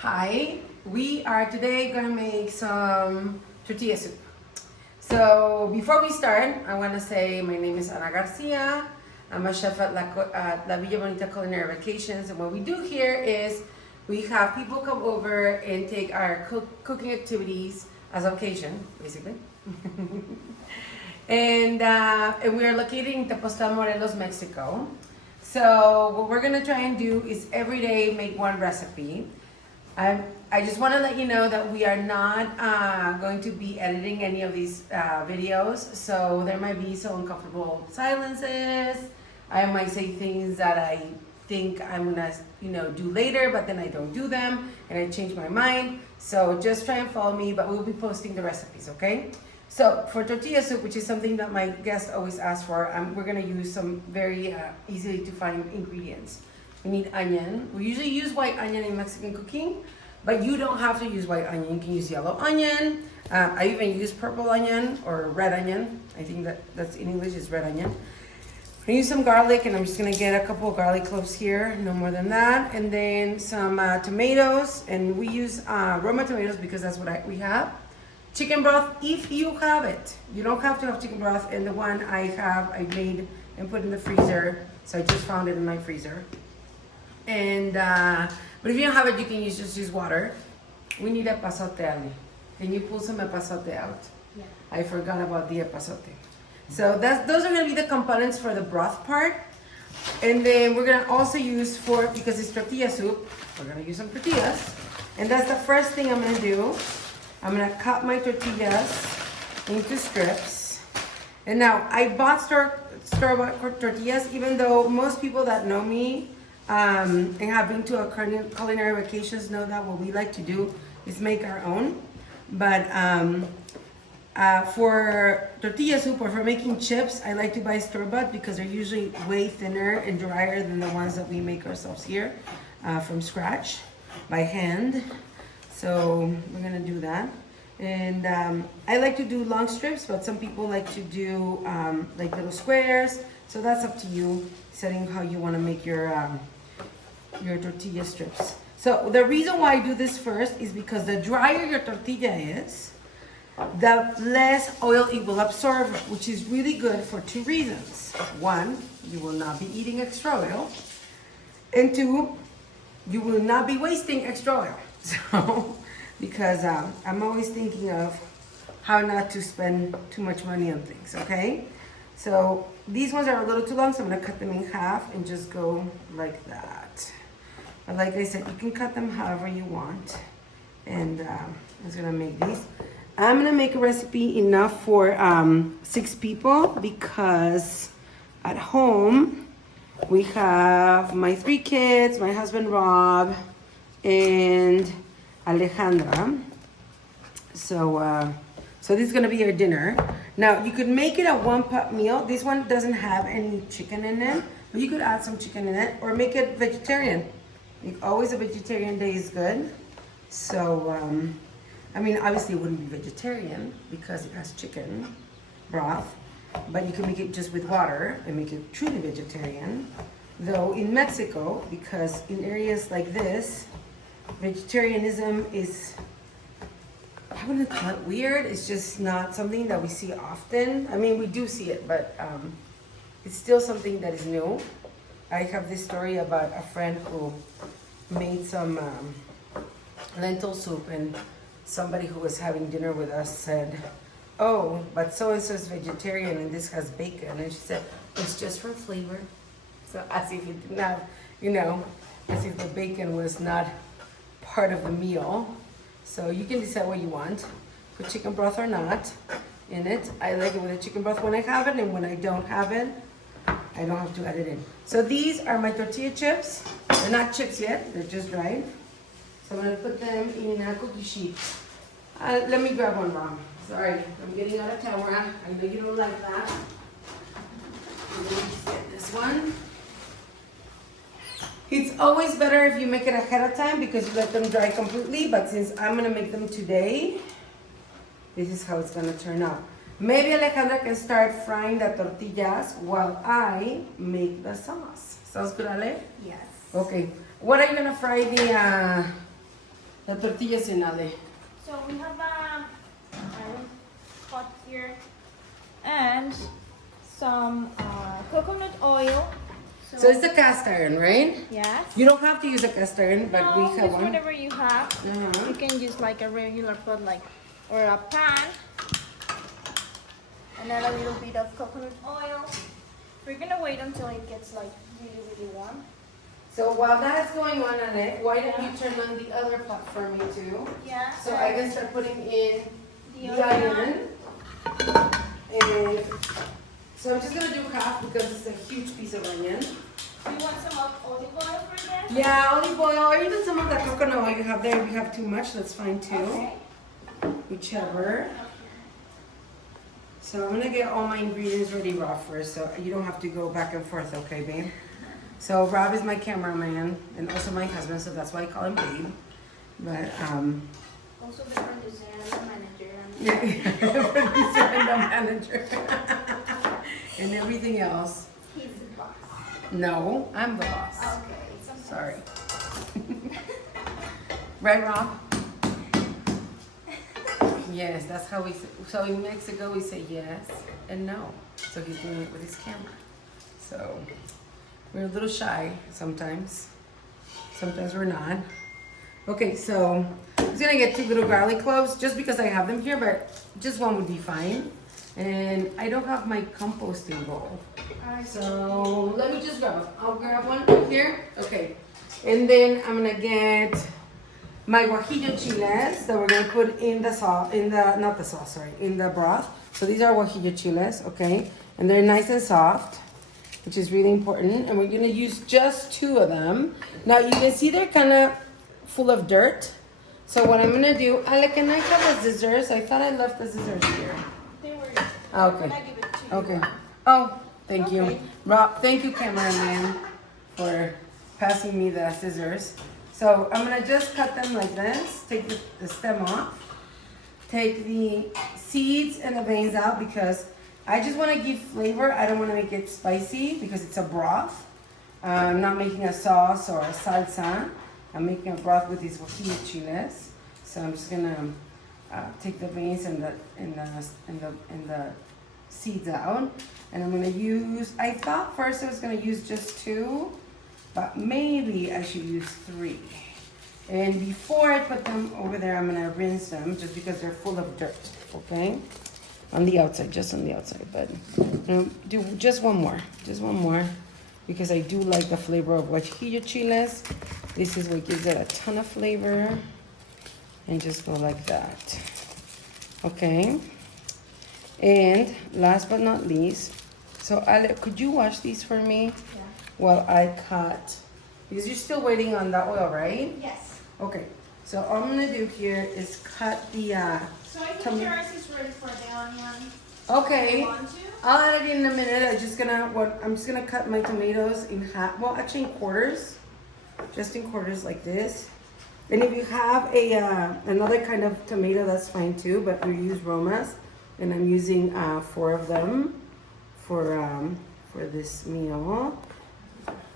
Hi, we are today gonna make some tortilla soup. So before we start, I want to say my name is Ana Garcia. I'm a chef at La Villa Bonita Culinary Vacations, and what we do here is we have people come over and take our cooking activities as a vacation, basically. and we are located in Tepoztlán, Morelos, Mexico. So what we're gonna try and do is every day make one recipe. I just want to let you know that we are not going to be editing any of these videos, so there might be some uncomfortable silences. I might say things that I think I'm gonna, do later, but then I don't do them, and I change my mind. So just try and follow me, but we'll be posting the recipes, okay? So for tortilla soup, which is something that my guests always ask for, we're gonna use some very easily to find ingredients. We need onion. We usually use white onion in Mexican cooking, but you don't have to use white onion. You can use yellow onion. I even use purple onion or red onion. I think that's in English is red onion. I'm gonna use some garlic, and I'm just gonna get a couple of garlic cloves here, no more than that. And then some tomatoes, and we use Roma tomatoes because that's what we have. Chicken broth, if you have it. You don't have to have chicken broth, and the one I have, I made and put in the freezer. So I just found it in my freezer. And but if you don't have it, you can just use water. We need epazote, Ali. Can you pull some epazote out? Yeah. I forgot about the epazote. So those are gonna be the components for the broth part. And then we're gonna also use because it's tortilla soup, we're gonna use some tortillas. And that's the first thing I'm gonna do. I'm gonna cut my tortillas into strips. And now I bought store-bought tortillas, even though most people that know me and have been to a culinary vacations know that what we like to do is make our own. But for tortilla soup or for making chips, I like to buy store-bought because they're usually way thinner and drier than the ones that we make ourselves here from scratch by hand. So we're gonna do that. And I like to do long strips, but some people like to do like little squares. So that's up to you, setting how you wanna make your tortilla strips. So the reason why I do this first is because the drier your tortilla is, the less oil it will absorb, which is really good for two reasons. One, you will not be eating extra oil. And two, you will not be wasting extra oil. So, because I'm always thinking of how not to spend too much money on things, okay? So these ones are a little too long, so I'm gonna cut them in half and just go like that. But like I said, you can cut them however you want. And I'm just gonna make these. I'm gonna make a recipe enough for 6 people because at home we have my 3 kids, my husband Rob, and Alejandra. So this is gonna be our dinner. Now you could make it a one-pot meal. This one doesn't have any chicken in it, but you could add some chicken in it or make it vegetarian. Always a vegetarian day is good. So, obviously it wouldn't be vegetarian because it has chicken broth, but you can make it just with water and make it truly vegetarian. Though in Mexico, because in areas like this, vegetarianism is, I wouldn't call it weird, it's just not something that we see often. We do see it, but it's still something that is new. I have this story about a friend who made some lentil soup, and somebody who was having dinner with us said, "Oh, but so-and-so is vegetarian and this has bacon." And she said, "It's just for flavor." So as if it didn't have, as if the bacon was not part of the meal. So you can decide what you want, put chicken broth or not in it. I like it with the chicken broth when I have it, and when I don't have it, I don't have to add it in. So these are my tortilla chips. They're not chips yet, they're just dried. So I'm gonna put them in a cookie sheet. Let me grab one, Mom. Sorry, I'm getting out of camera. I know you don't like that. Let me just get this one. It's always better if you make it ahead of time because you let them dry completely, but since I'm gonna make them today, this is how it's gonna turn out. Maybe Alejandra can start frying the tortillas while I make the sauce. Sounds good, Ale? Yes. Okay. What are you gonna fry The tortillas in Ale. So we have a iron pot here and some coconut oil. So it's the cast iron, right? Yes. You don't have to use a cast iron, but No, we have use one. whatever you have. You can use like a regular pot, like or a pan, and then a little bit of coconut oil. We're gonna wait until it gets like really, really warm. So while that's going on, Annette, why don't you turn on the other pot for me too? Yeah. So I can start putting in the onion. onion. And so I'm just gonna do half because it's a huge piece of onion. Do you want some olive oil for this? Yeah, olive oil or even some of the coconut oil you have there. If you have too much, that's fine too. Okay. Whichever. So I'm gonna get all my ingredients ready raw first, so you don't have to go back and forth, okay, babe? So Rob is my cameraman and also my husband, so that's why I call him babe. But Also the producer and the manager. yeah, the producer and the manager and everything else. He's the boss. No, I'm the boss. Okay. Sometimes. Sorry. Right, Rob? Yes, that's how we say. So in Mexico we say yes and no. So he's doing it with his camera. So we're a little shy sometimes. Sometimes we're not. Okay, so I'm just gonna get 2 little garlic cloves just because I have them here, but just one would be fine. And I don't have my composting bowl. So let me just grab it. I'll grab one here. Okay. And then I'm gonna get my guajillo chiles that we're gonna put in the sauce, in the broth. So these are guajillo chiles, okay? And they're nice and soft, which is really important. And we're gonna use just 2 of them. Now you can see they're kind of full of dirt. So what I'm gonna do, Ale, can I have the scissors? I thought I left the scissors here. They were. Okay. Can I give it to you? Okay. Oh, thank you. Okay. Rob, thank you, cameraman, for passing me the scissors. So I'm gonna just cut them like this. Take the stem off. Take the seeds and the veins out because I just wanna give flavor. I don't wanna make it spicy because it's a broth. I'm not making a sauce or a salsa. I'm making a broth with these guajillo chiles. So I'm just gonna take the veins and the seeds out. And I'm gonna use, I thought first I was gonna use just 2, but maybe I should use 3. And before I put them over there, I'm gonna rinse them just because they're full of dirt, okay? On the outside, just on the outside, but do just one more, because I do like the flavor of guajillo chiles. This is what gives it a ton of flavor. And just go like that, okay? And last but not least, so Ale, could you wash these for me? Yeah. While I cut, because you're still waiting on the oil, right? Yes. Okay, so all I'm gonna do here is cut the, So I think yours is ready for the onion. okay, You want to? I'll add it in a minute. I'm just gonna cut my tomatoes in half, well, actually in quarters, just in quarters like this. And if you have another kind of tomato, that's fine too, but we use Romas, and I'm using 4 of them for this meal.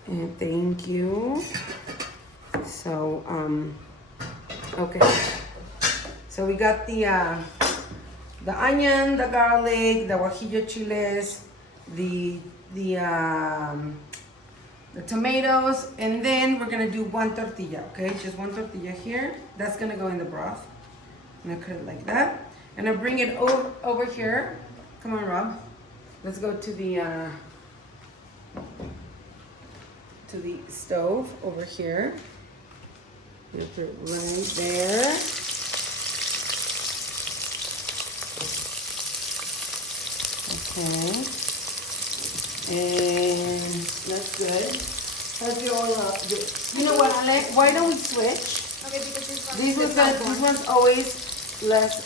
And thank you. So, okay. So we got the onion, the garlic, the guajillo chiles, the tomatoes, and then we're gonna do 1 tortilla, okay? Just 1 tortilla here. That's gonna go in the broth. I'm gonna cut it like that. And I bring it over here. Come on, Rob. Let's go to the stove over here. You put it right there. Okay. And that's good. How's your oil? You know what, Ale? Why don't we switch? Okay, because this one These is the top one. this one's always less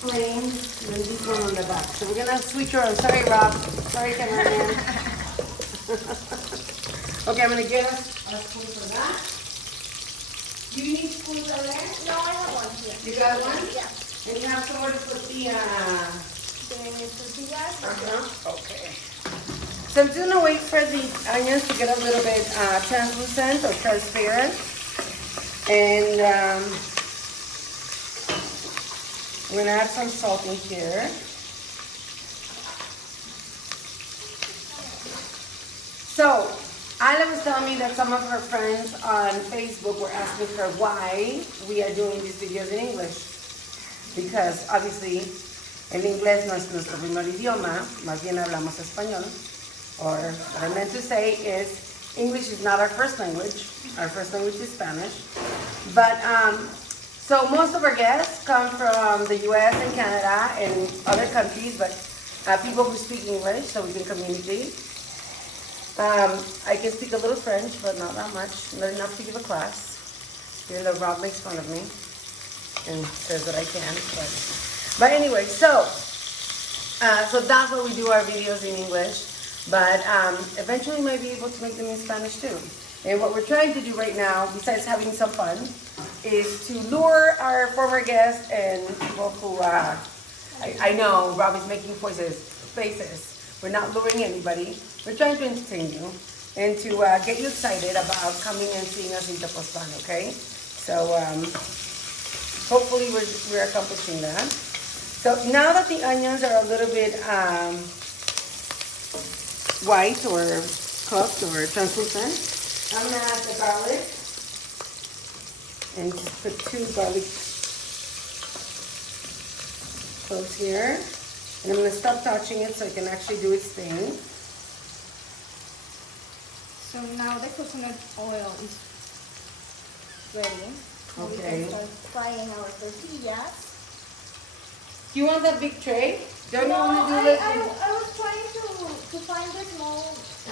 plain than this one on the back. So we're gonna switch around. Sorry, Rob. Sorry, cameraman. Okay, I'm gonna get a spoon for that. Do you need spoons over there? No, I have one here. You got one? Yeah. And you have somewhere to put the The tortillas. Okay. So I'm just gonna wait for the onions to get a little bit translucent or transparent. And I'm gonna add some salt in here. So, Ayla was telling me that some of her friends on Facebook were asking her why we are doing these videos in English. Because obviously, el inglés no es nuestro primer idioma, más bien hablamos español. Or what I meant to say is, English is not our first language. Our first language is Spanish. But, so most of our guests come from the US and Canada and other countries, but people who speak English, so we can communicate. I can speak a little French, but not that much. Not enough to give a class. Here, Rob makes fun of me and says that I can. But anyway, so that's why we do our videos in English. But eventually, we might be able to make them in Spanish too. And what we're trying to do right now, besides having some fun, is to lure our former guests and people who I know Rob is making faces. We're not luring anybody. We're trying to entertain you and to get you excited about coming and seeing us in Tepoztlán, okay? So hopefully we're accomplishing that. So now that the onions are a little bit white or cooked or translucent, I'm gonna add the garlic and just put 2 garlic cloves here. And I'm going to stop touching it so it can actually do its thing. So now the coconut oil is ready. Okay. We can start frying our tortillas. Do you want that big tray? Don't No, you want to do it? I was trying to find the small The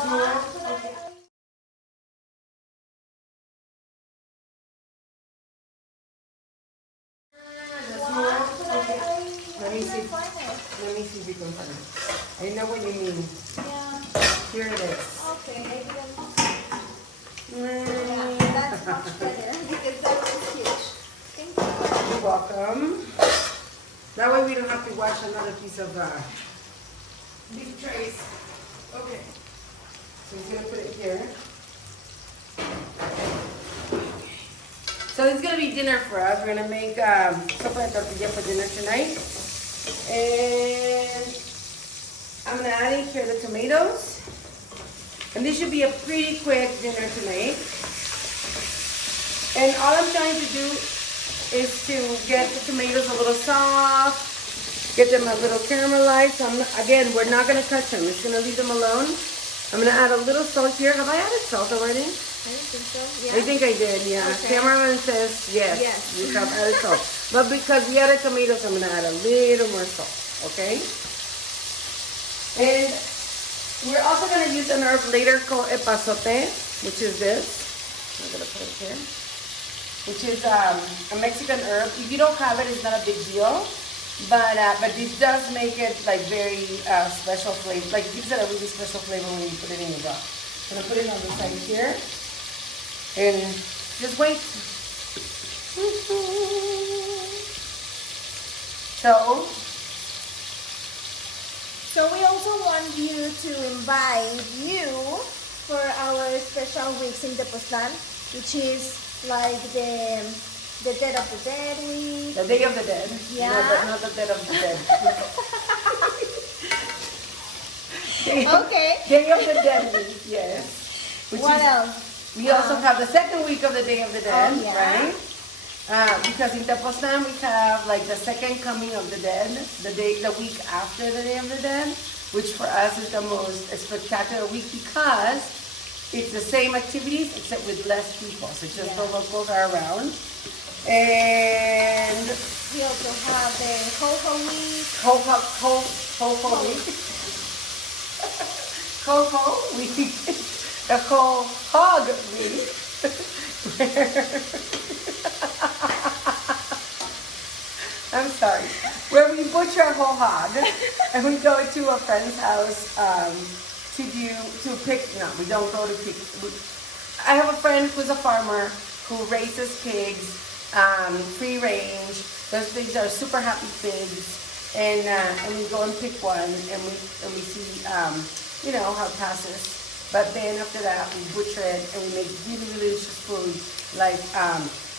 one, small. but Okay. Let me see. Let me see if we can find it. I know what you mean. Yeah. Here it is. Okay, maybe yeah, that's much better because that was huge. Thank you. You're welcome. That way we don't have to wash another piece of beef trays. Okay. So he's gonna put it here. So this is gonna be dinner for us. We're gonna make sopa and tortilla for dinner tonight. And I'm gonna add in here the tomatoes. And this should be a pretty quick dinner to make. And all I'm trying to do is to get the tomatoes a little soft, get them a little caramelized. So again, we're not gonna touch them. We're just gonna leave them alone. I'm gonna add a little salt here. Have I added salt already? I don't think so. Yeah. I think I did, yeah. Okay. Cameraman says yes. Yes. We have added salt. But because we added tomatoes, I'm gonna add a little more salt, okay? And we're also gonna use an herb later called epazote, which is this. I'm gonna put it here. Which is a Mexican herb. If you don't have it, it's not a big deal. But this does make it like very special flavor. Like it gives it a really special flavor when you put it in your broth. I'm gonna put it on the side here. And just wait. So we also want you to invite you for our special weeks in Tepoztlán, which is like the Dead of the Dead week. The Day of the Dead. Yeah. Not the Dead of the Dead. Okay. Day of the Dead week, yes. What else? We also have the second week of the Day of the Dead, Oh, yeah. right? Because in Tepoztlán we have like the second coming of the dead, the week after the Day of the Dead, which for us is the most spectacular week because it's the same activities except with less people. So just the locals are around. And We also have the Ho-Ho week. Ho-ho week. Ho-ho week. The whole hog week. I'm sorry. Where we butcher a whole hog and we go to a friend's house to pick. No, we don't go to pick. I have a friend who's a farmer who raises pigs, free range. Those pigs are super happy pigs, and we go and pick one and we see how it passes. But then after that, we butcher it and we make really, really delicious food like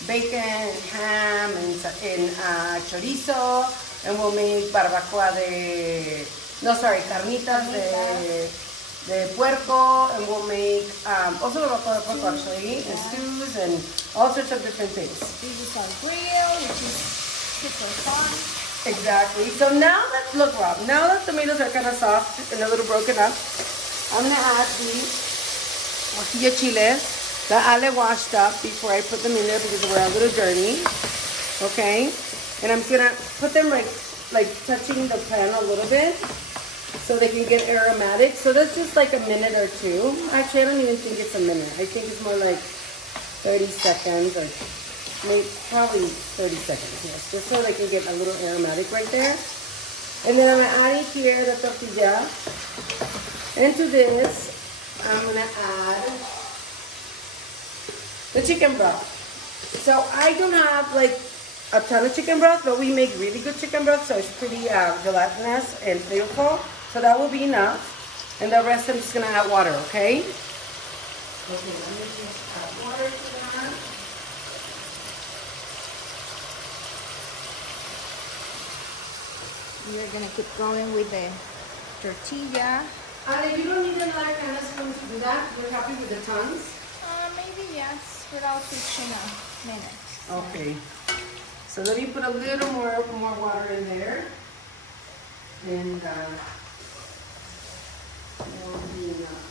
bacon, ham, and chorizo. And we'll make barbacoa carnitas de puerco. And we'll make also barbacoa de puerco actually, and stews and all sorts of different things. This is our grill, which is super fun. Exactly. So now look, Rob, now that tomatoes are kind of soft and a little broken up, I'm gonna add the tortilla chiles that Ale washed up before I put them in there because they were a little dirty. Okay, and I'm gonna put them like touching the pan a little bit so they can get aromatic. So that's just like a minute or two. Actually, I don't even think it's a minute. I think it's more like 30 seconds or maybe probably 30 seconds. Yes, just so they can get a little aromatic right there. And then I'm adding here the tortilla. Into this, I'm gonna add the chicken broth. So I don't have like a ton of chicken broth, but we make really good chicken broth, so it's pretty gelatinous and flavorful. So that will be enough. And the rest I'm just gonna add water, okay? Okay, let me just add water to that. We're gonna keep going with the tortilla. Ale, you don't need another kind of spoon to do that. You're happy with the tongs? Maybe yes, without reaching a minute. Okay. So let me put a little more water in there. And that'll be enough.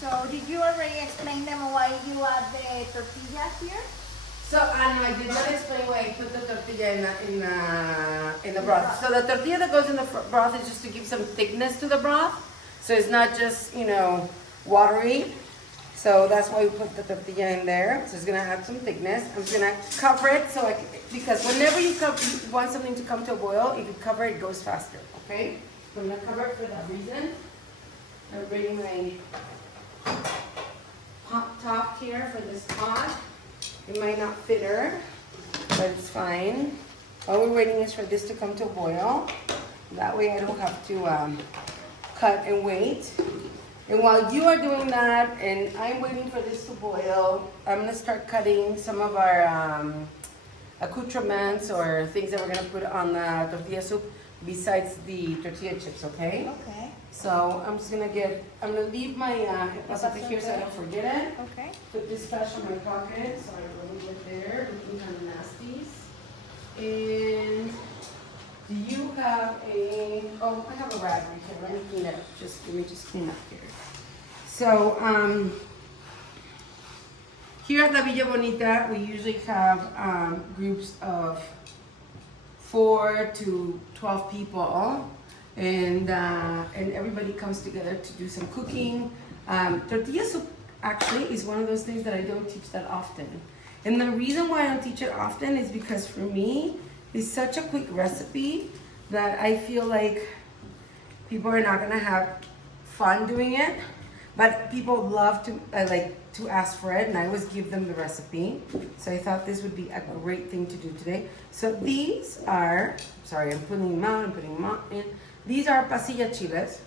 So did you already explain them why you add the tortilla here? So Anna, I did not explain why I put the tortilla in the broth. So the tortilla that goes in the broth is just to give some thickness to the broth. So it's not just, watery. So that's why we put the tortilla in there. So it's gonna add some thickness. I'm just gonna cover it because whenever you want something to come to a boil, if you cover it, it goes faster, okay? So I'm gonna cover it for that reason. I'm bringing my pot top here for this pot. It might not fit her, but it's fine. All we're waiting is for this to come to a boil. That way I don't have to cut and wait. And while you are doing that and I'm waiting for this to boil, I'm gonna start cutting some of our accoutrements or things that we're gonna put on the tortilla soup besides the tortilla chips, okay? Okay. So I'm gonna leave my pasate here so I don't forget it. Okay. Put this trash in my pocket so I don't leave it there looking kind of nasties. And do you have I have a rag right here. Let me clean it up. Let me clean up here. So here at La Villa Bonita, we usually have groups of 4 to 12 people. And everybody comes together to do some cooking. Tortilla soup actually is one of those things that I don't teach that often. And the reason why I don't teach it often is because for me, it's such a quick recipe that I feel like people are not gonna have fun doing it. But people love to ask for it, and I always give them the recipe. So I thought this would be a great thing to do today. So these are, sorry, I'm putting them out in. These are pasilla chiles,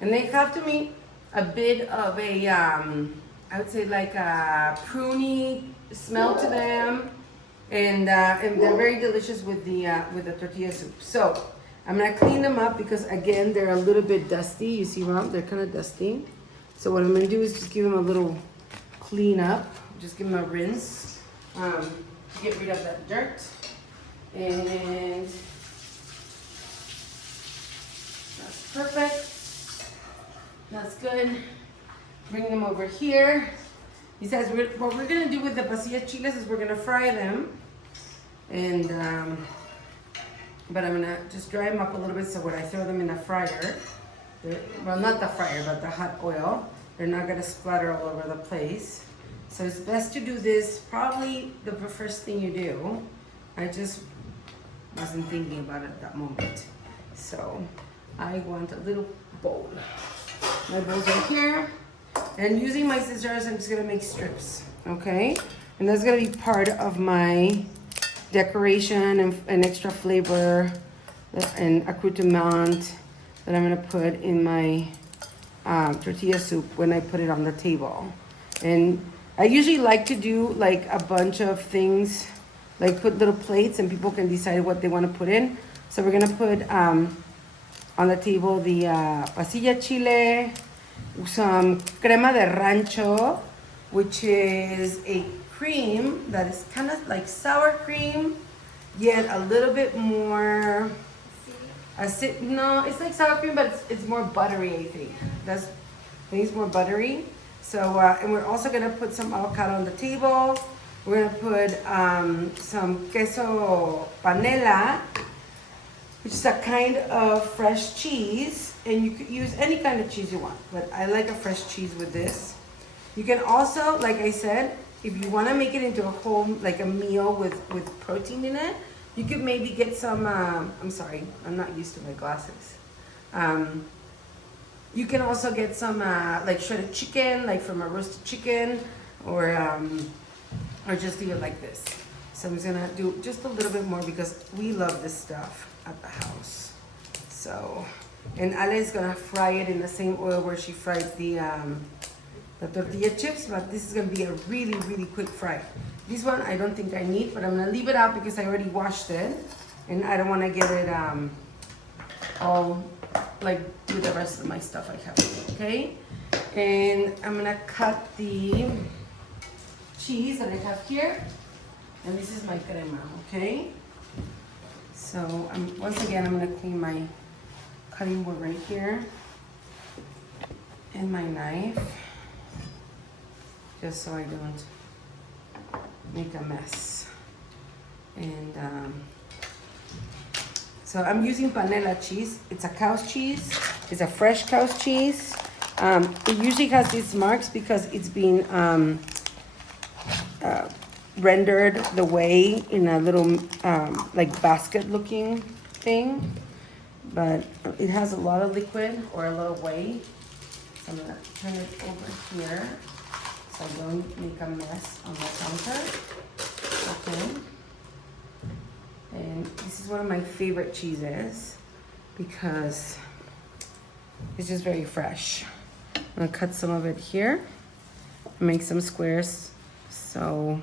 and they have to me a bit of a, I would say like a pruny smell to them, and they're very delicious with the tortilla soup. So I'm gonna clean them up because again they're a little bit dusty. You see, Rob, they're kind of dusty. So what I'm gonna do is just give them a little clean up, just give them a rinse to get rid of that dirt, and. Perfect. That's good. Bring them over here. He says what we're gonna do with the pasilla chiles is we're gonna fry them, and but I'm gonna just dry them up a little bit so when I throw them in the fryer, well, not the fryer, but the hot oil, they're not gonna splatter all over the place. So it's best to do this probably the first thing you do. I just wasn't thinking about it at that moment, so. I want a little bowl. My bowls are here. And using my scissors, I'm just gonna make strips, okay? And that's gonna be part of my decoration and extra flavor and accoutrement that I'm gonna put in my tortilla soup when I put it on the table. And I usually like to do like a bunch of things, like put little plates and people can decide what they want to put in. So we're gonna put on the table the pasilla chile, some crema de rancho, which is a cream that is kind of like sour cream, yet a little bit more acid. No, it's like sour cream, but it's more buttery, I think. I think it's more buttery. So, and we're also gonna put some avocado on the table. We're gonna put some queso panela, which is a kind of fresh cheese, and you could use any kind of cheese you want, but I like a fresh cheese with this. You can also, like I said, if you want to make it into a whole, like a meal with protein in it, you could maybe get some, I'm sorry, I'm not used to my glasses. You can also get some like shredded chicken, like from a roasted chicken, or just do it like this. So I'm just gonna do just a little bit more because we love this stuff at the house. So, and Ale is gonna fry it in the same oil where she fried the tortilla chips, but this is gonna be a really, really quick fry. This one I don't think I need, but I'm gonna leave it out because I already washed it, and I don't wanna get it all like do the rest of my stuff I have, okay? And I'm gonna cut the cheese that I have here, and this is my crema, okay? So once again, I'm gonna clean my cutting board right here and my knife, just so I don't make a mess. And so I'm using panela cheese. It's a cow's cheese. It's a fresh cow's cheese. It usually has these marks because it's been rendered the way in a little like basket looking thing, but it has a lot of liquid or a lot of whey. So I'm gonna turn it over here so I don't make a mess on the counter. Okay. And this is one of my favorite cheeses because it's just very fresh. I'm gonna cut some of it here, make some squares so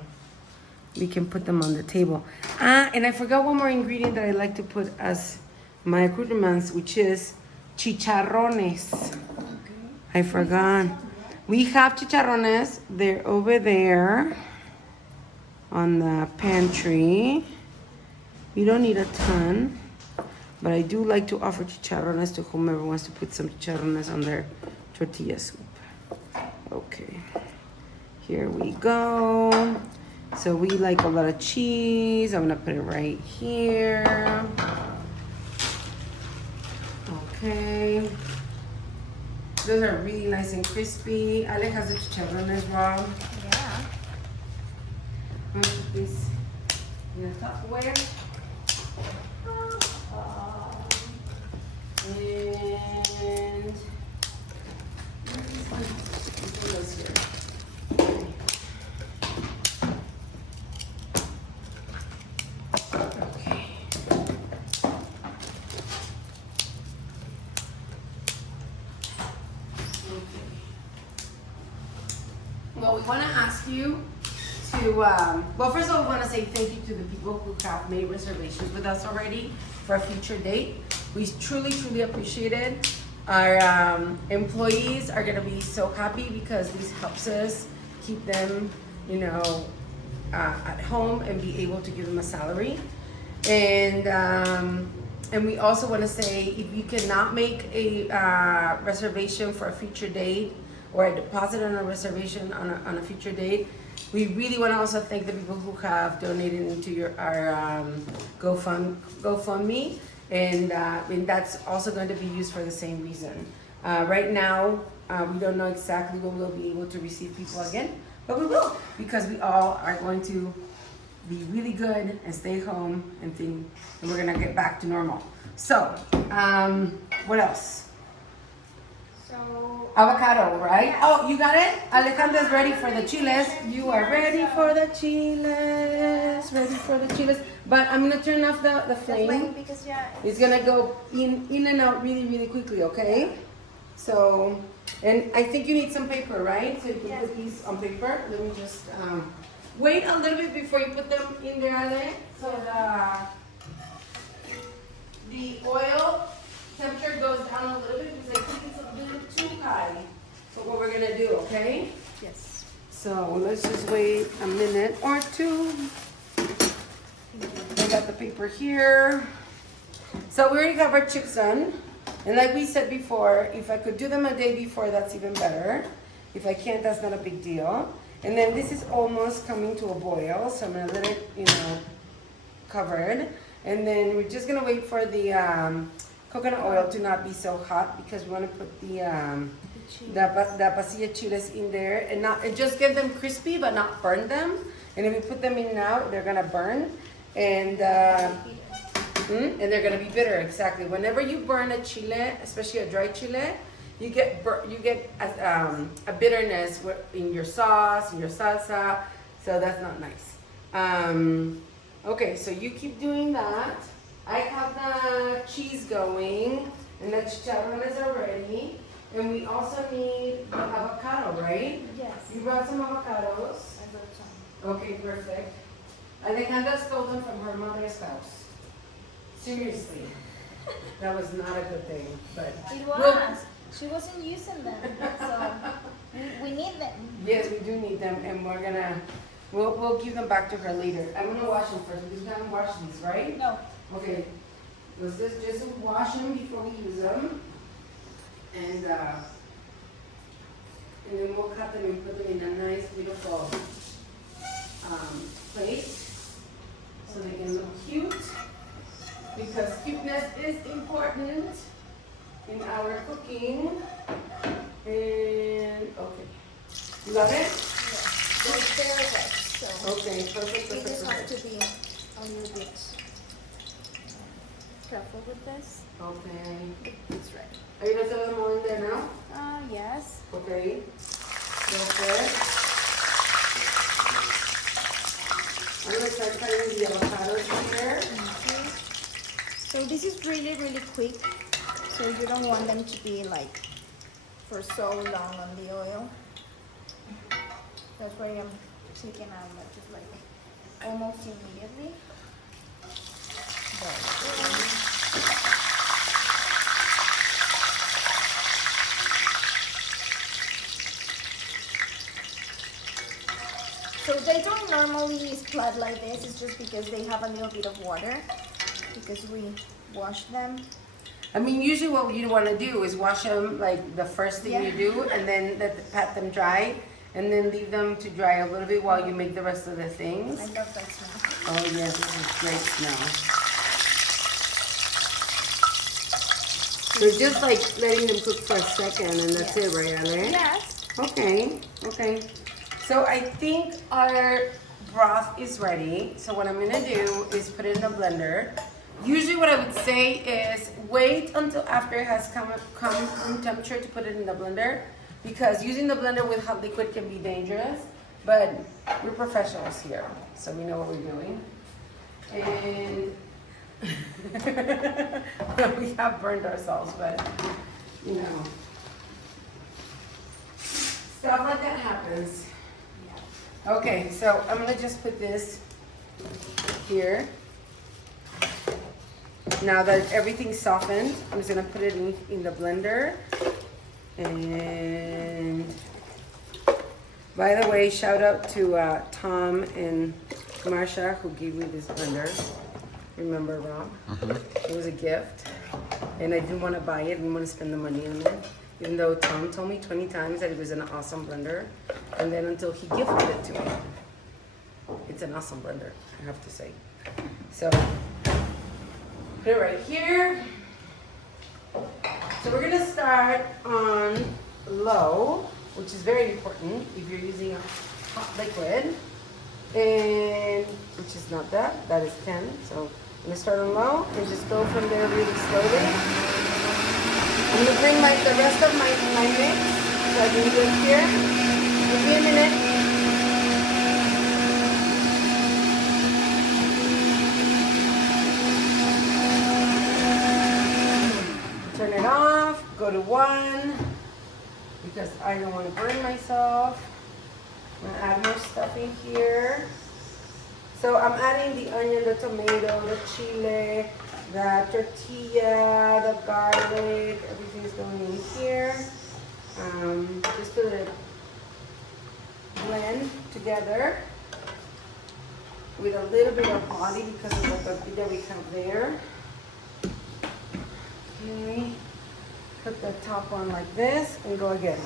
we can put them on the table. And I forgot one more ingredient that I like to put as my accoutrements, which is chicharrones. I forgot. We have chicharrones. They're over there on the pantry. You don't need a ton, but I do like to offer chicharrones to whomever wants to put some chicharrones on their tortilla soup. Okay, here we go. So we like a lot of cheese. I'm gonna put it right here. Okay. Those are really nice and crispy. Ale has the chicharrones raw. Yeah. I'm gonna put this in a Tupperware. And what else here? Okay. Well, we want to ask you to, well, first of all, we want to say thank you to the people who have made reservations with us already for a future date. We truly, truly appreciate it. Our employees are going to be so happy because this helps us keep them, you know, at home and be able to give them a salary. And we also want to say if you cannot make a reservation for a future date or a deposit on a reservation on a future date, we really want to also thank the people who have donated into our GoFundMe, and that's also going to be used for the same reason. Right now, we don't know exactly when we'll be able to receive people again, but we will, because we all are going to be really good and stay home and we're going to get back to normal. So, what else? So Avocado, right? Yeah. Oh, you got it? Alejandra's ready for the chiles. You are ready for the chiles. Ready for the chiles. But I'm gonna turn off the flame. Because it's gonna go in and out really, really quickly, okay? So And I think you need some paper, right? So you can put these on paper. Let me just wait a little bit before you put them in there, Ale. So the oil temperature goes down a little bit because I think it's a little too high. So what we're gonna do, okay? Yes. So let's just wait a minute or two. I got the paper here. So we already have our chips done. And like we said before, if I could do them a day before, that's even better. If I can't, that's not a big deal. And then this is almost coming to a boil, so I'm gonna let it, covered. And then we're just gonna wait for the coconut oil to not be so hot because we wanna put the pasilla chiles in there and just get them crispy but not burn them. And if we put them in now, they're gonna burn. And they're gonna be bitter, exactly. Whenever you burn a chile, especially a dry chile, you get a bitterness in your sauce, in your salsa, so that's not nice. Okay, so you keep doing that. I have the cheese going, and the chicharrones are ready. And we also need the avocado, right? Yes. You brought some avocados. I brought some. Okay, perfect. Alejandra stole them from her mother's house. Seriously. That was not a good thing, but It was. She wasn't using them, so we need them. yes, we do need them, and we'll give them back to her later. I'm gonna wash them first because we haven't washed these, right? No. Okay. Let's just wash them before we use them, and then we'll cut them and put them in a nice, beautiful plate so they can look cute. Because cuteness is important in our cooking. And okay, you love it? Yes. It's very wet, so Okay, perfect, you just have perfect. to be a little bit careful with this. Okay. It's ready. Are you gonna throw them all in there now? Yes. Okay. Perfect. I'm gonna start cutting the avocados here. Okay. So this is really, really quick. So you don't want them to be like for so long on the oil. That's why I'm taking out just like almost immediately. So they don't normally splat like this. It's just because they have a little bit of water because we wash them. I mean, usually what you want to do is wash them like the first thing you do, and then pat them dry, and then leave them to dry a little bit while you make the rest of the things. I love that smell. Oh yes, this is great smell. So just like letting them cook for a second, and that's it, right, Ale? Yes. Okay, okay. So I think our broth is ready. So what I'm gonna do is put it in a blender. Usually what I would say is wait until after it has come room temperature to put it in the blender, because using the blender with hot liquid can be dangerous, but we're professionals here, so we know what we're doing. And we have burned ourselves, but you know, stuff like that happens. Okay, so I'm gonna just put this here. Now that everything's softened, I'm just gonna put it in the blender. And by the way, shout out to Tom and Marsha who gave me this blender. Remember, Rob? It was a gift, and I didn't want to buy it. I didn't want to spend the money on it, even though Tom told me 20 times that it was an awesome blender. And then until he gifted it to me, it's an awesome blender, I have to say. So put it right here. So we're gonna start on low, which is very important if you're using a hot liquid, and which is not that, that is 10. So I'm gonna start on low and just go from there really slowly. I'm gonna bring the rest of my mix so I can do it here. Give me a minute. Turn it off, go to 1, because I don't want to burn myself. I'm gonna add more stuff in here. So I'm adding the onion, the tomato, the chile, the tortilla, the garlic, everything's going in here. Just to let it blend together with a little bit of body because of the tortilla we have there. Okay, put the top on like this and go again.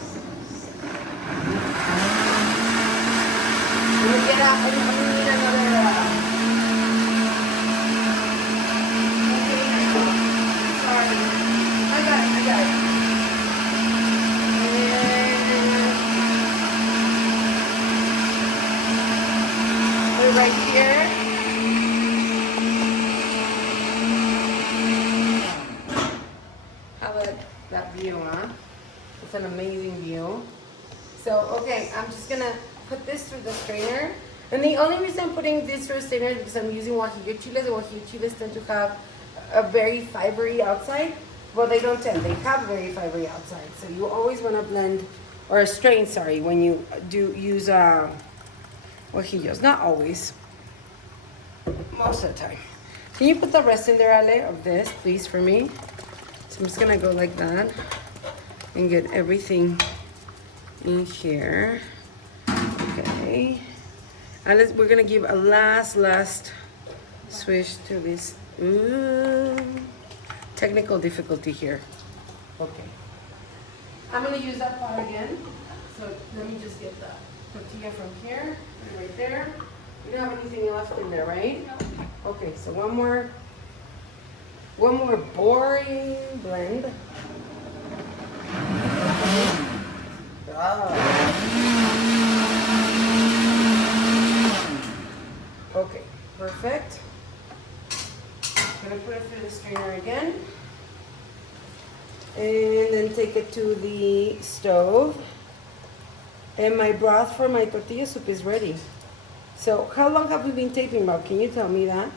I'm gonna get out, I'm gonna need another, sorry, I got it. And we're right here. How about that view, huh? It's an amazing view. So, okay, I'm just gonna put this through the strainer. And the only reason I'm putting this through the strainer is because I'm using guajillo chiles. The guajillo chiles tend to have a very fibery outside. Well, they don't tend, they have very fibery outside. So you always wanna blend, or strain, sorry, when you do use guajillos. Not always, most of the time. Can you put the rest in there, Ale, of this, please, for me? So I'm just gonna go like that and get everything in here. Okay, and we're gonna give a last swish to this. Ooh, technical difficulty here. Okay, I'm gonna use that pot again. So let me just get the tortilla from here, put it right there. You don't have anything left in there, right? Okay, so one more boring blend. Okay, perfect. I'm gonna put it through the strainer again. And then take it to the stove. And my broth for my tortilla soup is ready. So how long have we been taping about? Can you tell me that?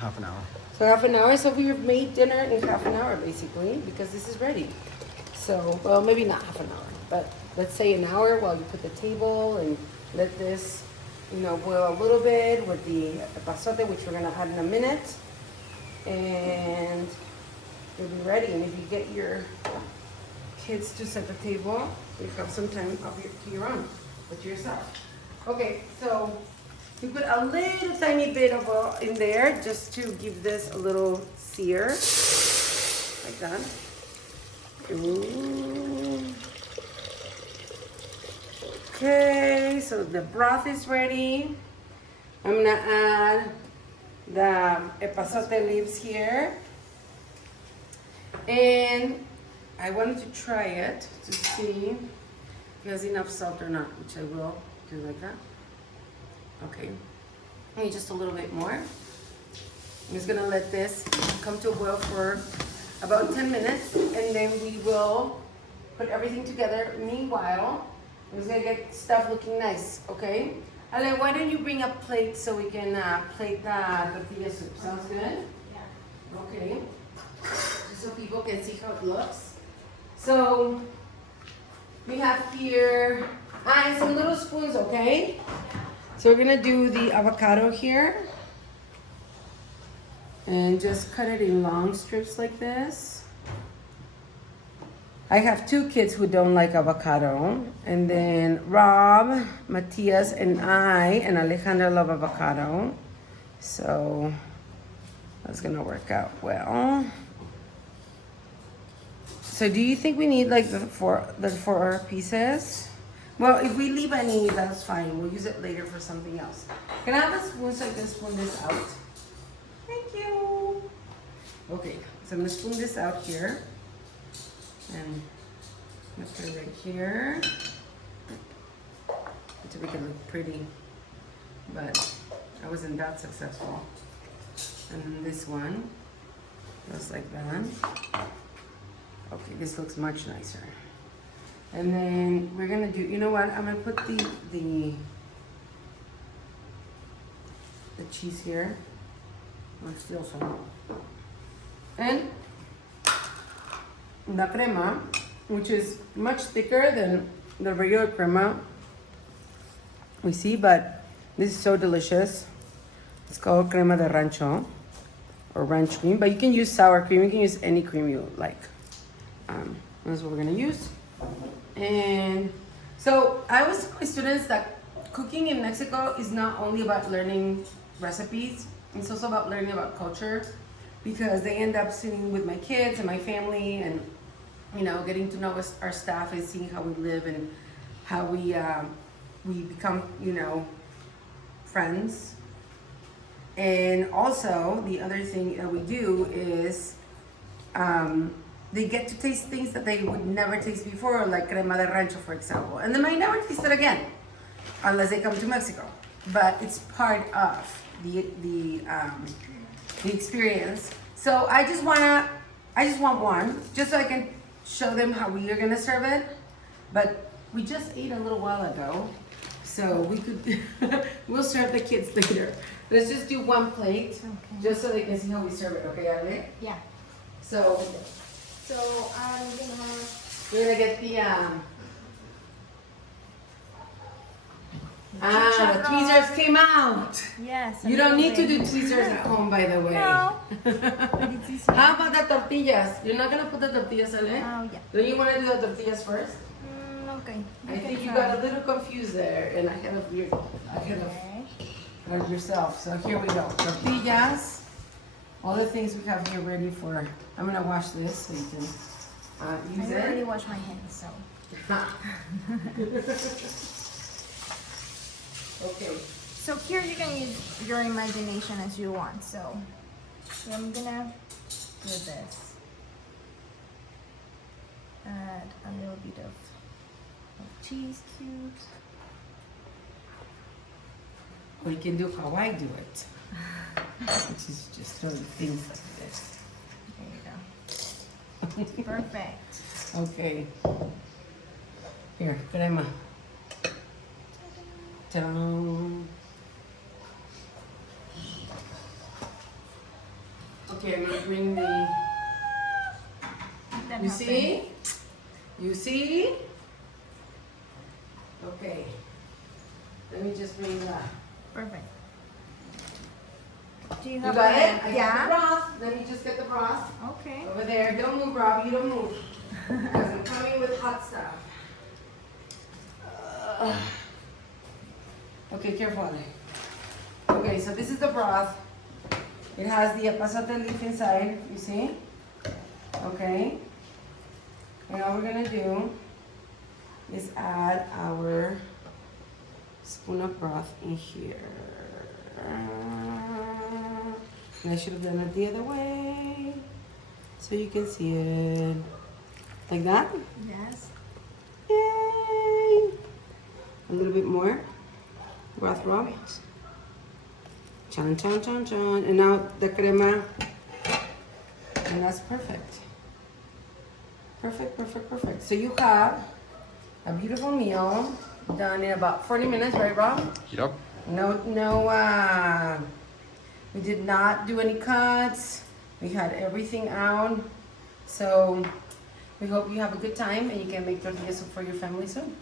Half an hour. So half an hour. So we've made dinner in half an hour basically because this is ready. So, well, maybe not half an hour, but let's say an hour while you put the table and let this, you know, boil a little bit with the epazote, which we're gonna add in a minute. And you'll be ready. And if you get your kids to set the table, you have some time up to your own, but to yourself. Okay, so you put a little tiny bit of oil in there just to give this a little sear, like that. Ooh. Okay, so the broth is ready. I'm gonna add the epazote leaves here. And I wanted to try it to see if it has enough salt or not, which I will do like that. Okay, maybe just a little bit more. I'm just gonna let this come to a boil for about 10 minutes, and then we will put everything together. Meanwhile, I'm just gonna get stuff looking nice, okay? Ale, why don't you bring a plate so we can plate the tortilla soup? Sounds good? Yeah. Okay. Just so people can see how it looks. So, we have here, and some little spoons, okay? So we're gonna do the avocado here. And just cut it in long strips like this. I have 2 kids who don't like avocado. And then Rob, Matias, and I, and Alejandra love avocado. So that's gonna work out well. So do you think we need like the four pieces? Well, if we leave any, that's fine. We'll use it later for something else. Can I have a spoon so I can spoon this out? Thank you. Okay, so I'm gonna spoon this out here. And I'm gonna put it right here. To make it look pretty. But I wasn't that successful. And then this one goes like that. Okay, this looks much nicer. And then we're gonna do, you know what? I'm gonna put the cheese here. Let's steal some. And the crema, which is much thicker than the regular crema we see, but this is so delicious. It's called crema de rancho or ranch cream, but you can use sour cream. You can use any cream you like. That's what we're gonna use. And so I always tell my students that cooking in Mexico is not only about learning recipes, it's also about learning about culture, because they end up sitting with my kids and my family and, you know, getting to know our staff and seeing how we live and how we become, you know, friends. And also the other thing that we do is they get to taste things that they would never taste before, like crema de rancho, for example. And they might never taste it again, unless they come to Mexico. But it's part of the experience. So I just want one, just so I can show them how we are gonna serve it. But we just ate a little while ago, so we could, we'll serve the kids later. Let's just do one plate, just so they can see how we serve it, okay, Ale? Yeah. So I'm gonna... we're gonna get the the tweezers came out. Yes. You don't need to do tweezers at home, by the way. No. But it's easy. How about the tortillas? You're not gonna put the tortillas, Ale? Oh, yeah. Don't you wanna do the tortillas first? Okay. I think you got a little confused there and ahead of yourself. So here we go. Tortillas. All the things we have here ready for. I'm gonna wash this so you can use I already it. washed my hands, so. Okay. So here you can use your imagination as you want. So I'm gonna do this. Add a little bit of cheese cubes. Or you can do how I do it, which is just throw the things like this. There you go. Perfect. Okay. Here, crema. Down. Okay, I'm gonna bring the. You see? You see? Okay. Let me just bring that. Perfect. Do you You have got a- it? I got the Yeah. broth. Let me just get the broth. Okay. Over there. Don't move, Rob. You don't move. Because I'm coming with hot stuff. Okay, careful. Ale. Okay, so this is the broth. It has the epazote leaf inside, you see? Okay. And all we're gonna do is add our spoon of broth in here. And I should have done it the other way, so you can see it. Like that? Yes. Yay! A little bit more broth, Rob. Chan, chan, chan, chan. And now the crema. And that's perfect. Perfect, perfect, perfect. So you have a beautiful meal done in about 40 minutes, right, Rob? Yep. No, we did not do any cuts. We had everything out. So we hope you have a good time and you can make tortilla soup for your family soon.